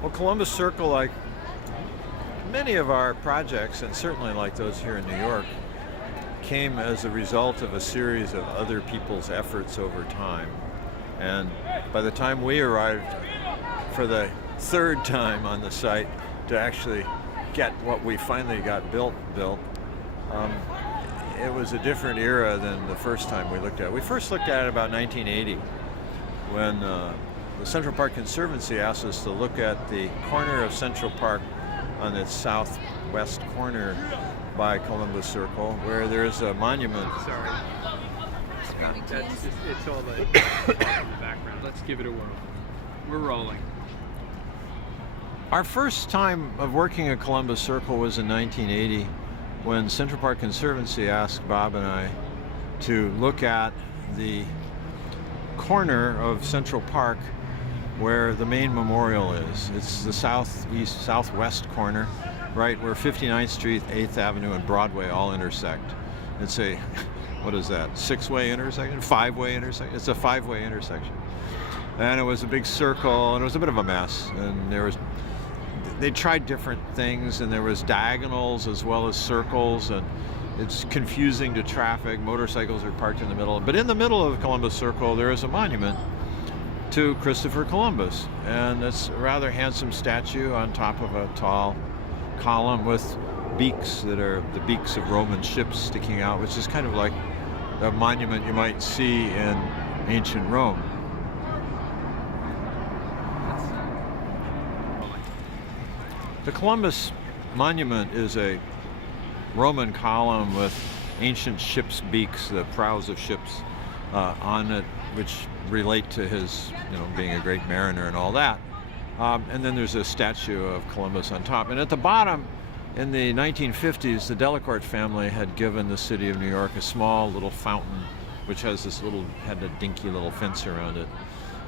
Well, Columbus Circle, like many of our projects, and certainly like those here in New York, came as a result of a series of other people's efforts over time. And by the time we arrived for the third time on the site to actually get what we finally got built, it was a different era than the first time we looked at it. We first looked at it about 1980 when the Central Park Conservancy asked us to look at the corner of Central Park on its southwest corner by Columbus Circle, where there's a monument. Sorry. It's all the background. Let's give it a whirl. We're rolling. Our first time of working at Columbus Circle was in 1980 when Central Park Conservancy asked Bob and I to look at the corner of Central Park where the main memorial is. It's the southwest corner, right where 59th Street, 8th Avenue, and Broadway all intersect. It's a, what is that, six-way intersection? Five-way intersection? It's a five-way intersection. And it was a big circle, and it was a bit of a mess. And they tried different things, and there was diagonals as well as circles, and it's confusing to traffic. Motorcycles are parked in the middle. But in the middle of Columbus Circle, there is a monument to Christopher Columbus, and it's a rather handsome statue on top of a tall column with beaks that are the beaks of Roman ships sticking out, which is kind of like a monument you might see in ancient Rome. The Columbus Monument is a Roman column with ancient ships' beaks, the prows of ships on it, which relate to his, being a great mariner and all that. And then there's a statue of Columbus on top. And at the bottom, in the 1950s, the Delacorte family had given the city of New York a small little fountain, which had a dinky little fence around it.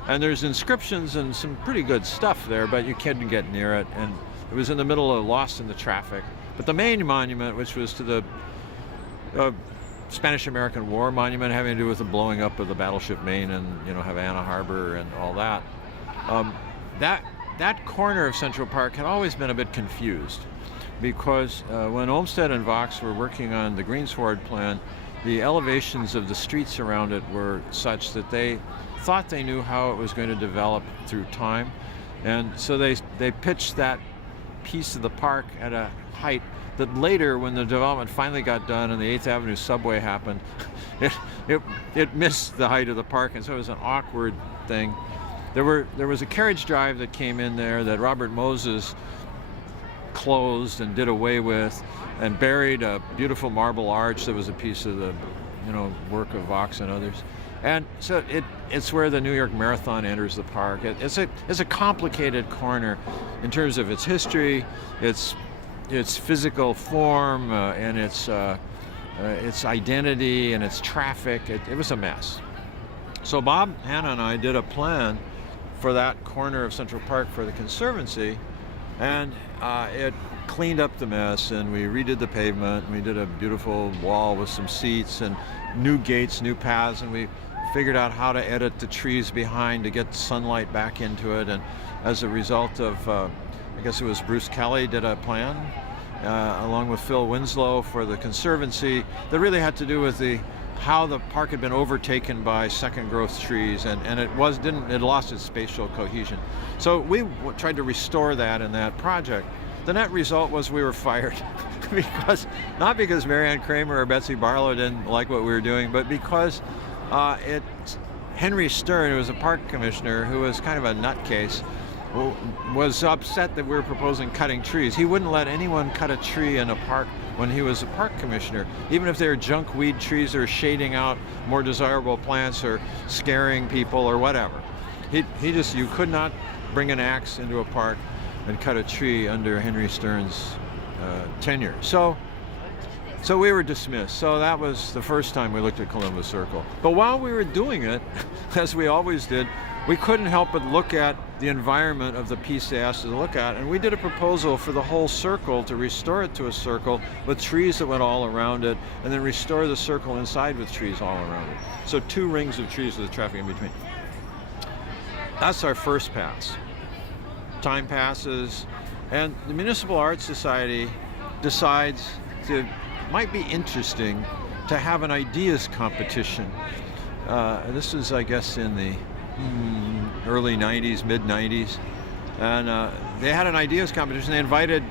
And there's inscriptions and some pretty good stuff there, but you couldn't get near it. And it was in the middle of lost in the traffic. But the main monument, which was to the Spanish-American War monument having to do with the blowing up of the battleship Maine and Havana Harbor and all that, that corner of Central Park had always been a bit confused because when Olmsted and Vaux were working on the Greensward plan, the elevations of the streets around it were such that they thought they knew how it was going to develop through time, and so they pitched that piece of the park at a height that later, when the development finally got done and the 8th Avenue subway happened, it missed the height of the park, and so it was an awkward thing. There was a carriage drive that came in there that Robert Moses closed and did away with, and buried a beautiful marble arch that was a piece of the work of Vaux and others. And so it's where the New York Marathon enters the park. It's a complicated corner in terms of its history, its physical form, and its identity and its traffic. It was a mess. So Bob Hanna and I did a plan for that corner of Central Park for the Conservancy, and it cleaned up the mess, and we redid the pavement, and we did a beautiful wall with some seats and new gates, new paths, and we figured out how to edit the trees behind to get sunlight back into it. And as a result of, I guess it was Bruce Kelly did a plan along with Phil Winslow for the Conservancy that really had to do with how the park had been overtaken by second growth trees, and it lost its spatial cohesion. So we tried to restore that in that project. The net result was we were fired not because Marianne Kramer or Betsy Barlow didn't like what we were doing, but because Henry Stern, who was a park commissioner who was kind of a nutcase, was upset that we were proposing cutting trees. He wouldn't let anyone cut a tree in a park when he was a park commissioner, even if they were junk weed trees or shading out more desirable plants or scaring people or whatever. You could not bring an axe into a park and cut a tree under Henry Stern's tenure. So we were dismissed. So that was the first time we looked at Columbus Circle. But while we were doing it, as we always did, we couldn't help but look at the environment of the piece they asked us to look at, and we did a proposal for the whole circle to restore it to a circle with trees that went all around it, and then restore the circle inside with trees all around it. So 2 rings of trees with the traffic in between. That's our first pass. time passes, and the Municipal Art Society decides might be interesting to have an ideas competition. This was, I guess, in the early 90s, mid 90s. And they had an ideas competition. They invited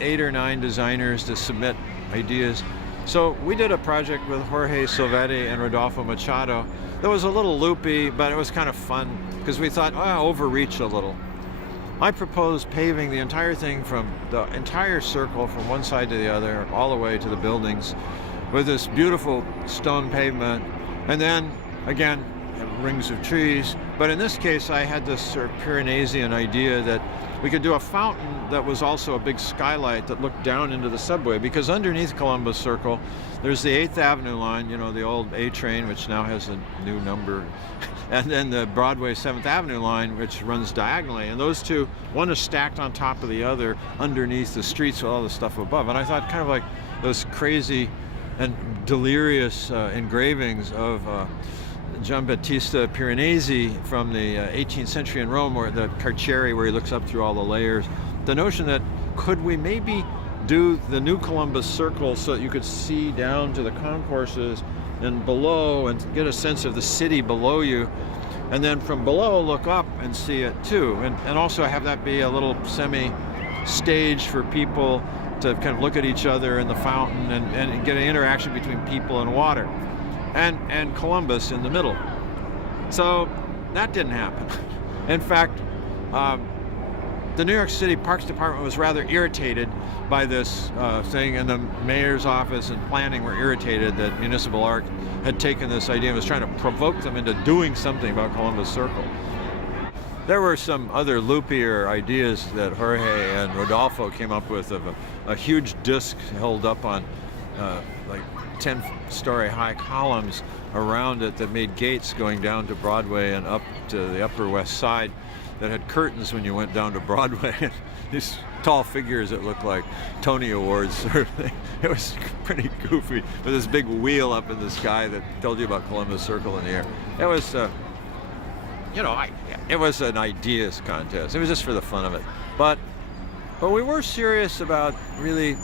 8 or 9 designers to submit ideas. So we did a project with Jorge Silvetti and Rodolfo Machado that was a little loopy, but it was kind of fun because we thought, overreach a little. I proposed paving the entire thing from the entire circle from one side to the other, all the way to the buildings, with this beautiful stone pavement, and then again rings of trees. But in this case, I had this sort of Pyreneesian idea that we could do a fountain that was also a big skylight that looked down into the subway, because underneath Columbus Circle there's the 8th Avenue line, the old A train, which now has a new number, and then the Broadway 7th Avenue line, which runs diagonally, and those two, one is stacked on top of the other underneath the streets with all the stuff above. And I thought, kind of like those crazy and delirious engravings of Giambattista Piranesi from the 18th century in Rome, or the Carcieri, where he looks up through all the layers. The notion that could we maybe do the new Columbus Circle so that you could see down to the concourses and below and get a sense of the city below you, and then from below look up and see it too, and also have that be a little semi-stage for people to kind of look at each other in the fountain and get an interaction between people and water, and Columbus in the middle. So that didn't happen. In fact, the New York City Parks Department was rather irritated by this thing, and the mayor's office and planning were irritated that Municipal Art had taken this idea and was trying to provoke them into doing something about Columbus Circle. There were some other loopier ideas that Jorge and Rodolfo came up with, of a huge disc held up on like 10-story high columns around it that made gates going down to Broadway and up to the Upper West Side, that had curtains when you went down to Broadway. These tall figures that looked like Tony Awards sort of thing. It was pretty goofy, with this big wheel up in the sky that told you about Columbus Circle in the air. It was, it was an ideas contest. It was just for the fun of it. But we were serious about really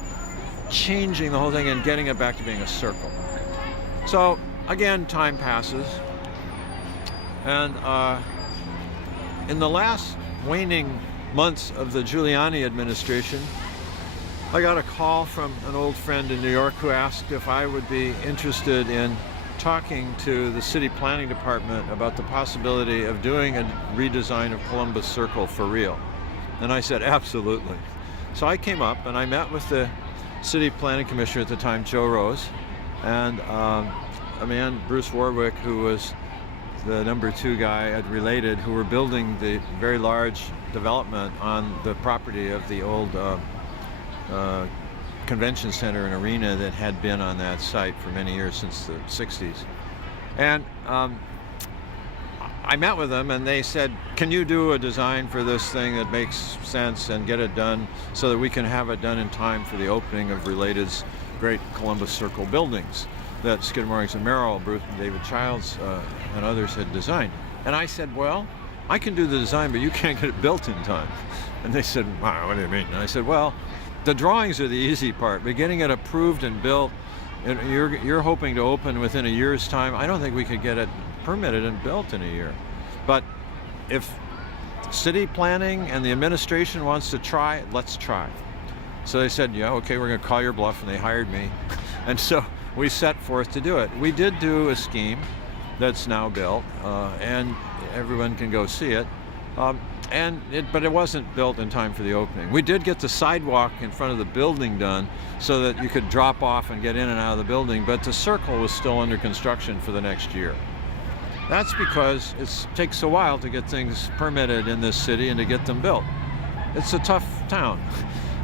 changing the whole thing and getting it back to being a circle. So again, time passes, and in the last waning months of the Giuliani administration, I got a call from an old friend in New York who asked if I would be interested in talking to the city planning department about the possibility of doing a redesign of Columbus Circle for real. And I said, absolutely. So I came up and I met with the city planning commissioner at the time, Joe Rose, and a man, Bruce Warwick, who was the number 2 guy at Related, who were building the very large development on the property of the old convention center and arena that had been on that site for many years, since the 60s. And I met with them, and they said, can you do a design for this thing that makes sense and get it done so that we can have it done in time for the opening of Related's great Columbus Circle buildings that Skidmore and Merrill, Bruce and David Childs, and others had designed. And I said, well, I can do the design, but you can't get it built in time. And they said, wow, what do you mean? And I said, well, the drawings are the easy part, but getting it approved and built, and you're hoping to open within a year's time. I don't think we could get it permitted and built in a year. But if city planning and the administration wants to try, let's try. So they said, yeah, okay, we're going to call your bluff, and they hired me. And so we set forth to do it. We did do a scheme that's now built, and everyone can go see it. But it wasn't built in time for the opening. We did get the sidewalk in front of the building done so that you could drop off and get in and out of the building, but the circle was still under construction for the next year. That's because it takes a while to get things permitted in this city and to get them built. It's a tough town.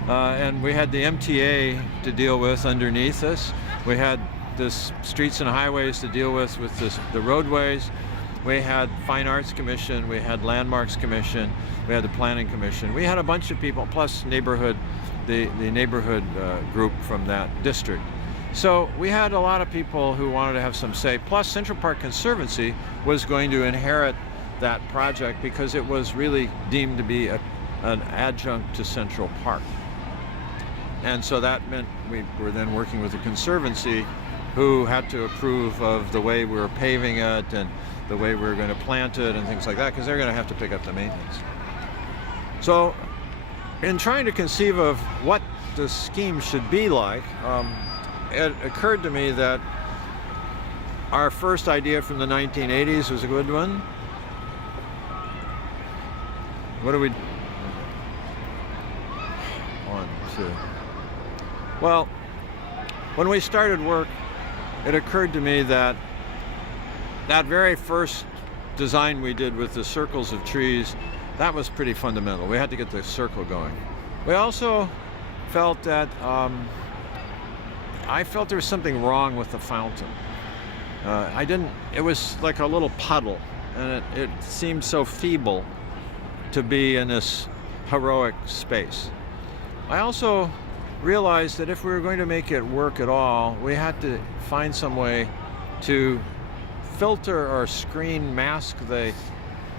And we had the MTA to deal with underneath us. We had this Streets and Highways to deal with the roadways. We had Fine Arts Commission, we had Landmarks Commission, we had the Planning Commission. We had a bunch of people, plus neighborhood, the neighborhood group from that district. So we had a lot of people who wanted to have some say. Plus Central Park Conservancy was going to inherit that project because it was really deemed to be a an adjunct to Central Park. And so that meant we were then working with the Conservancy, who had to approve of the way we were paving it and the way we were going to plant it and things like that, because they're going to have to pick up the maintenance. So in trying to conceive of what the scheme should be like, it occurred to me that our first idea from the 1980s was a good one. What do we... 1, 2... Well, when we started work, it occurred to me that that very first design we did with the circles of trees, that was pretty fundamental. We had to get the circle going. We also felt that, I felt there was something wrong with the fountain. It was like a little puddle, and it seemed so feeble to be in this heroic space. I also realized that if we were going to make it work at all, we had to find some way to filter or screen, mask the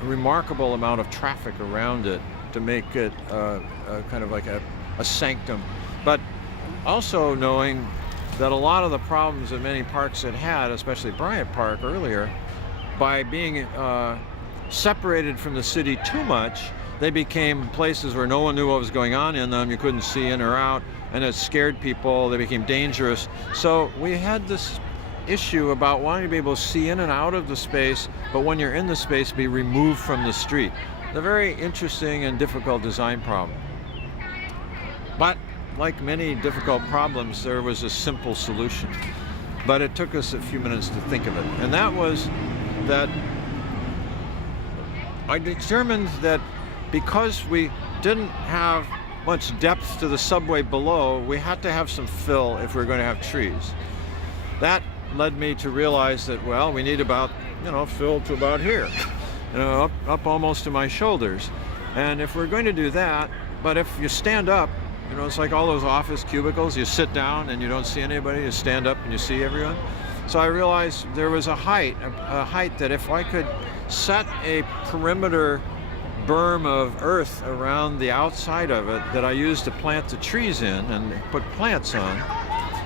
remarkable amount of traffic around it to make it kind of like a sanctum. But also knowing that a lot of the problems that many parks had, especially Bryant Park earlier, by being separated from the city too much, they became places where no one knew what was going on in them. You couldn't see in or out, and it scared people. They became dangerous. So we had this issue about wanting to be able to see in and out of the space, but when you're in the space, be removed from the street. A very interesting and difficult design problem. But like many difficult problems, there was a simple solution. But it took us a few minutes to think of it. And that was that I determined that because we didn't have much depth to the subway below, we had to have some fill if we were going to have trees. That led me to realize that, well, we need about, fill to about here, up almost to my shoulders. And if we're going to do that, but if you stand up, it's like all those office cubicles, you sit down and you don't see anybody, you stand up and you see everyone. So I realized there was a height that if I could set a perimeter berm of earth around the outside of it that I used to plant the trees in and put plants on,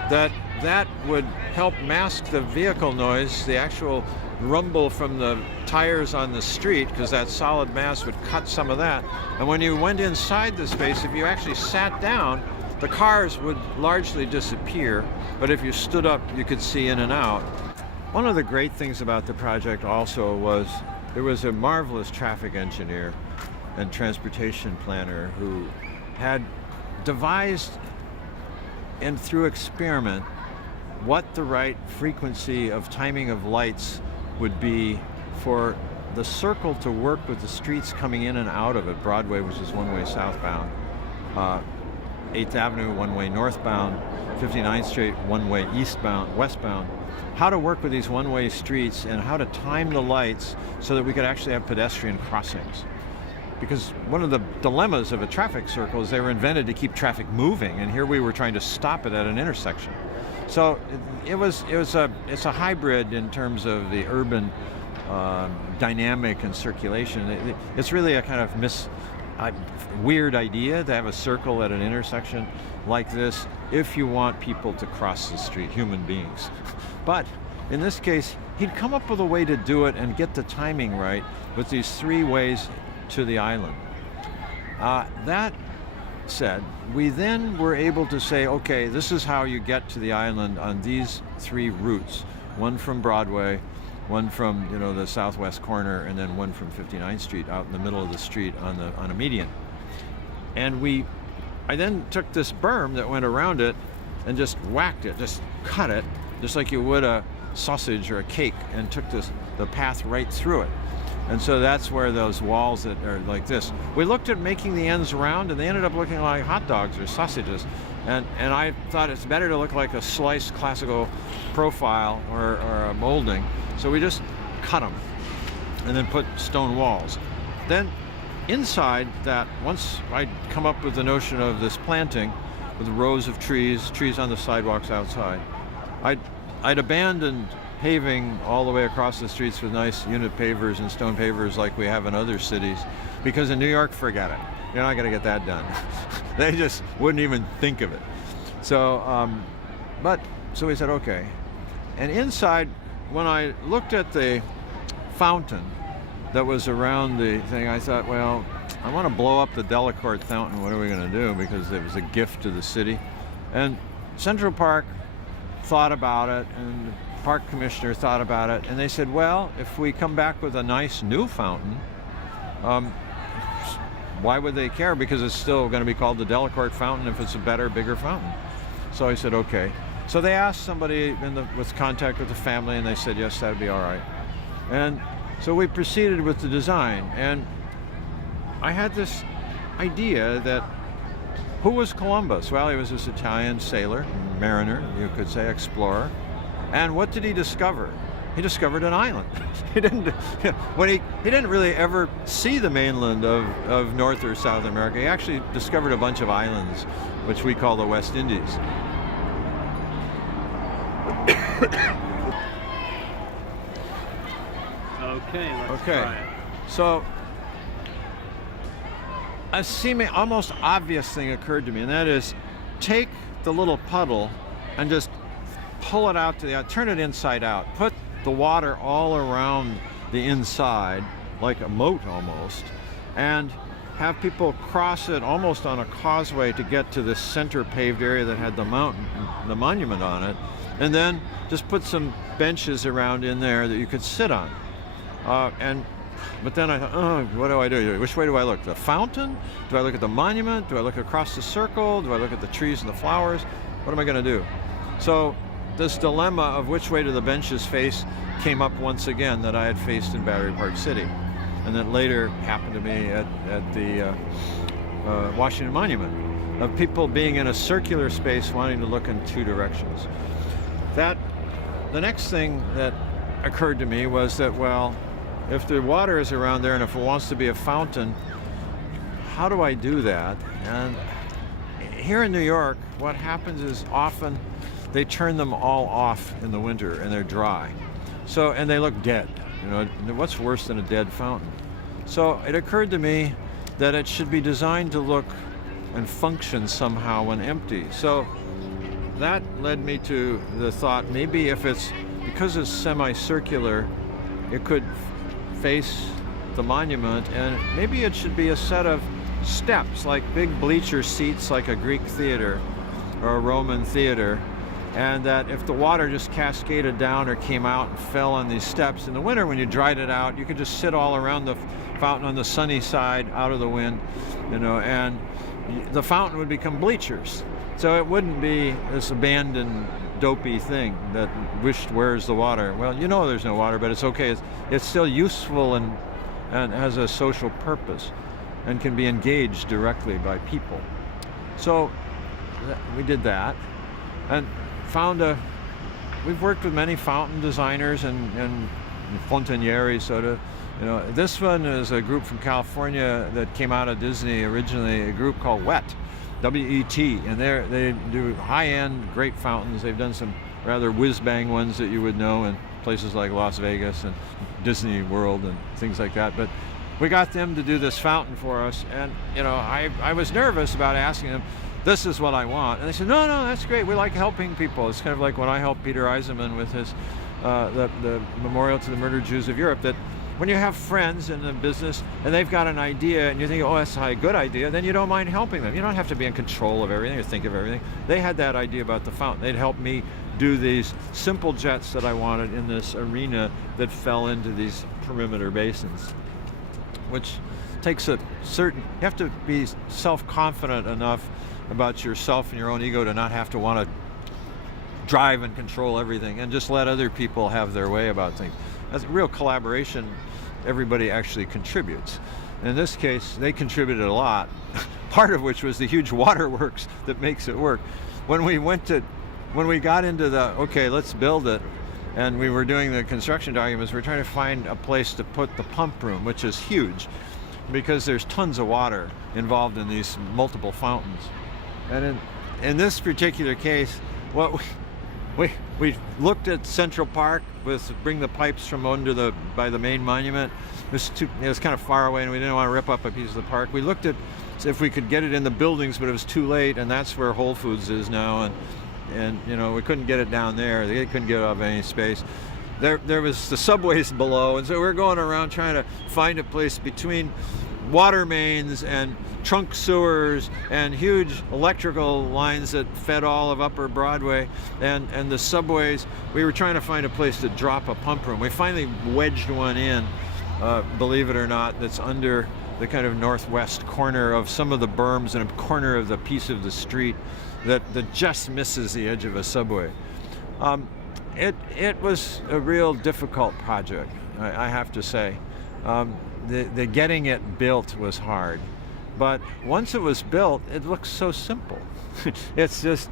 that would help mask the vehicle noise, the actual rumble from the tires on the street, because that solid mass would cut some of that. And when you went inside the space, if you actually sat down, the cars would largely disappear, but if you stood up, you could see in and out. One of the great things about the project also was there was a marvelous traffic engineer and transportation planner who had devised, and through experiment, what the right frequency of timing of lights would be for the circle to work with the streets coming in and out of it. Broadway, which is one-way southbound, 8th Avenue, one-way northbound, 59th Street, one-way westbound. How to work with these one-way streets and how to time the lights so that we could actually have pedestrian crossings. Because one of the dilemmas of a traffic circle is they were invented to keep traffic moving, and here we were trying to stop it at an intersection. So it's a hybrid in terms of the urban dynamic and circulation. It's really a kind of weird idea to have a circle at an intersection like this if you want people to cross the street, human beings. But in this case, he'd come up with a way to do it and get the timing right with these 3 ways to the island. That said, we then were able to say, okay, this is how you get to the island on these 3 routes. One from Broadway, one from the southwest corner, and then one from 59th Street out in the middle of the street on a median. And I then took this berm that went around it and just whacked it, just cut it, just like you would a sausage or a cake, and took the path right through it. And so that's where those walls that are like this. We looked at making the ends round, and they ended up looking like hot dogs or sausages. And I thought it's better to look like a sliced classical profile or a molding. So we just cut them and then put stone walls. Then inside that, once I'd come up with the notion of this planting with rows of trees on the sidewalks outside, I'd abandoned paving all the way across the streets with nice unit pavers and stone pavers like we have in other cities, because in New York, forget it. you're not going to get that done. They just wouldn't even think of it. So, so we said, okay. And inside, when I looked at the fountain that was around the thing, I thought, well, I want to blow up the Delacorte fountain. What are we going to do? Because it was a gift to the city. And Central Park thought about it, and the park commissioner thought about it, and they said, well, if we come back with a nice new fountain, why would they care? Because it's still going to be called the Delacorte fountain if it's a better, bigger fountain. So I said, okay. So they asked somebody with contact with the family, and they said, yes, that'd be all right. And so we proceeded with the design, and I had this idea that who was Columbus? Well, he was this Italian sailor, mariner, you could say, explorer. And what did he discover? He discovered an island. He didn't really ever see the mainland of North or South America. He actually discovered a bunch of islands, which we call the West Indies. Okay, let's try it. So a seeming almost obvious thing occurred to me, and that is take the little puddle and just pull it out to the turn it inside out. Put the water all around the inside, like a moat almost, and have people cross it almost on a causeway to get to this center paved area that had the monument on it, and then just put some benches around in there that you could sit on. But then I thought, oh, what do I do? Which way do I look? The fountain? Do I look at the monument? Do I look across the circle? Do I look at the trees and the flowers? What am I going to do? So this dilemma of which way do the benches face came up once again that I had faced in Battery Park City, and that later happened to me at the Washington Monument, of people being in a circular space wanting to look in two directions. The next thing that occurred to me was that, well, if the water is around there and if it wants to be a fountain, how do I do that? And here in New York, what happens is often they turn them all off in the winter and they're dry. So, and they look dead. You know, what's worse than a dead fountain? So it occurred to me that it should be designed to look and function somehow when empty. So that led me to the thought, maybe if it's, because it's semicircular, it could face the monument, and maybe it should be a set of steps, like big bleacher seats like a Greek theater or a Roman theater, and that if the water just cascaded down or came out and fell on these steps, in the winter when you dried it out, you could just sit all around the fountain on the sunny side out of the wind, you know, and the fountain would become bleachers. So it wouldn't be this abandoned dopey thing that wished, where's the water? Well, you know there's no water, but it's okay. It's still useful and has a social purpose and can be engaged directly by people. So we did that and we've worked with many fountain designers and fontanieri, sort of. You know, this one is a group from California that came out of Disney originally, a group called WET, W-E-T, and they do high-end, great fountains. They've done some rather whiz-bang ones that you would know in places like Las Vegas and Disney World and things like that. But we got them to do this fountain for us, and you know, I was nervous about asking them, this is what I want. And they said, no, that's great. We like helping people. It's kind of like when I helped Peter Eisenman with his the Memorial to the Murdered Jews of Europe, that when you have friends in the business and they've got an idea and you think, oh, that's a good idea, then you don't mind helping them. You don't have to be in control of everything or think of everything. They had that idea about the fountain. They'd help me do these simple jets that I wanted in this arena that fell into these perimeter basins, which takes a certain, you have to be self-confident enough about yourself and your own ego to not have to want to drive and control everything and just let other people have their way about things. As a real collaboration, everybody actually contributes. In this case, they contributed a lot, part of which was the huge waterworks that makes it work. When we got into the, okay, let's build it, and we were doing the construction documents, we were trying to find a place to put the pump room, which is huge, because there's tons of water involved in these multiple fountains. And in this particular case, what we looked at Central Park with bring the pipes from under by the main monument. It was kind of far away and we didn't want to rip up a piece of the park. We looked at if we could get it in the buildings, but it was too late, and that's where Whole Foods is now, and you know, we couldn't get it down there. They couldn't get it off any space. There was the subways below, and so we're going around trying to find a place between water mains and trunk sewers and huge electrical lines that fed all of Upper Broadway and the subways. We were trying to find a place to drop a pump room. We finally wedged one in, believe it or not, that's under the kind of northwest corner of some of the berms and a corner of the piece of the street that just misses the edge of a subway. It was a real difficult project, I have to say. The getting it built was hard, but once it was built, it looks so simple. It's just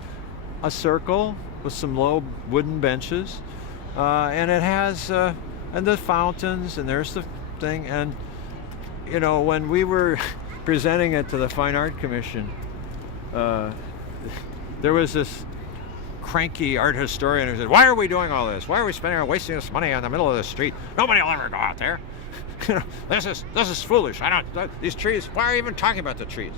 a circle with some low wooden benches, and it has and the fountains, and there's the thing. And you know, when we were presenting it to the Fine Art Commission, there was this cranky art historian who said, "Why are we doing all this? Why are we wasting this money on the middle of the street? Nobody will ever go out there. You know, this is foolish. These trees. Why are you even talking about the trees?"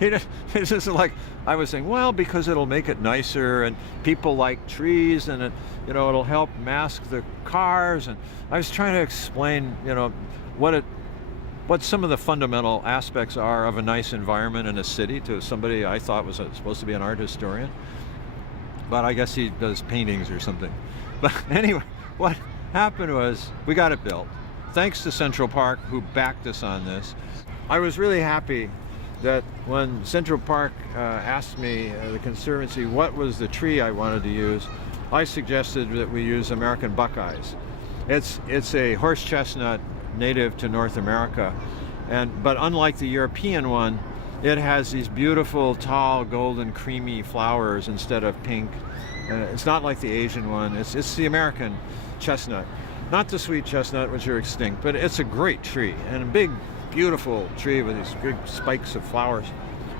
It's just like I was saying, well, because it'll make it nicer, and people like trees, and it'll help mask the cars. And I was trying to explain, what some of the fundamental aspects are of a nice environment in a city to somebody I thought was supposed to be an art historian. But I guess he does paintings or something. But anyway, what happened was we got it built. Thanks to Central Park, who backed us on this. I was really happy that when Central Park asked me, the Conservancy, what was the tree I wanted to use, I suggested that we use American buckeyes. It's a horse chestnut native to North America, but unlike the European one, it has these beautiful, tall, golden, creamy flowers instead of pink. It's not like the Asian one. It's the American chestnut. Not the sweet chestnut, which are extinct, but it's a great tree, and a big, beautiful tree with these big spikes of flowers.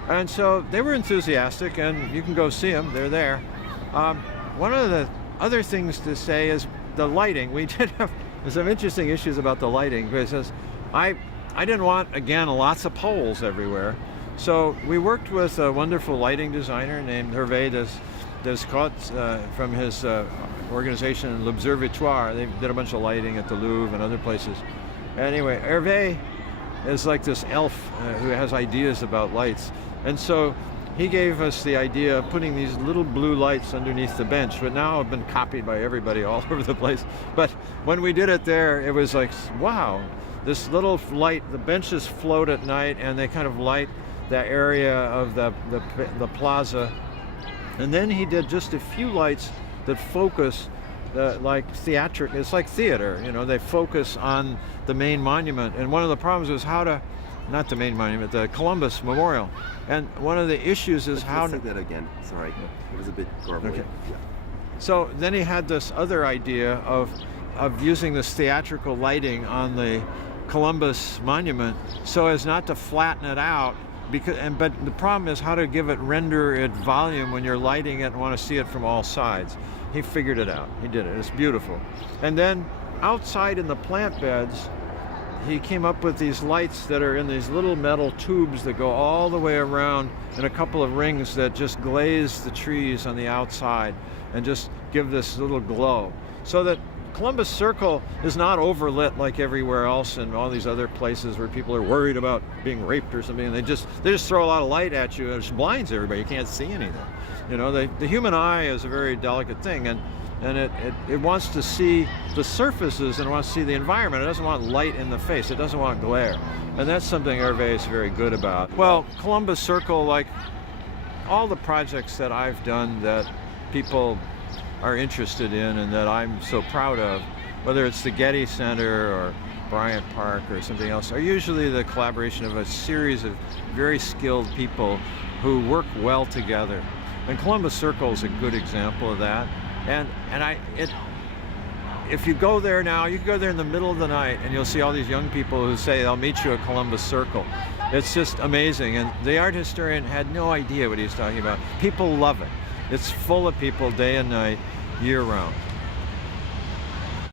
And so they were enthusiastic, and you can go see them. They're there. One of the other things to say is the lighting. We did have some interesting issues about the lighting, because I didn't want, again, lots of poles everywhere. So we worked with a wonderful lighting designer named Hervé Descottes from his organization L'Observatoire. They did a bunch of lighting at the Louvre and other places. Anyway, Hervé is like this elf who has ideas about lights. And so he gave us the idea of putting these little blue lights underneath the bench, but now have been copied by everybody all over the place. But when we did it there, it was like, wow, this little light, the benches float at night, and they kind of light the area of the plaza. And then he did just a few lights that focus like theatric. It's like theater, they focus on the main monument. And one of the problems was not the main monument, the Columbus Memorial. And one of the issues is how to say that again. Sorry, it was a bit garbled. Okay. Yeah. So then he had this other idea of using this theatrical lighting on the Columbus Monument so as not to flatten it out. But the problem is how to render it volume when you're lighting it and want to see it from all sides. He figured it out. He did it. It's beautiful. And then outside in the plant beds, he came up with these lights that are in these little metal tubes that go all the way around in a couple of rings that just glaze the trees on the outside and just give this little glow. So that Columbus Circle is not overlit like everywhere else and all these other places where people are worried about being raped or something, and they just throw a lot of light at you and it just blinds everybody. You can't see anything. The human eye is a very delicate thing, and it wants to see the surfaces and it wants to see the environment. It doesn't want light in the face. It doesn't want glare. And that's something Hervé is very good about. Well, Columbus Circle, like all the projects that I've done that people are interested in and that I'm so proud of, whether it's the Getty Center or Bryant Park or something else, are usually the collaboration of a series of very skilled people who work well together. And Columbus Circle is a good example of that. If you go there now, you can go there in the middle of the night and you'll see all these young people who say, "I'll meet you at Columbus Circle." It's just amazing. And the art historian had no idea what he was talking about. People love it. It's full of people day and night, year round.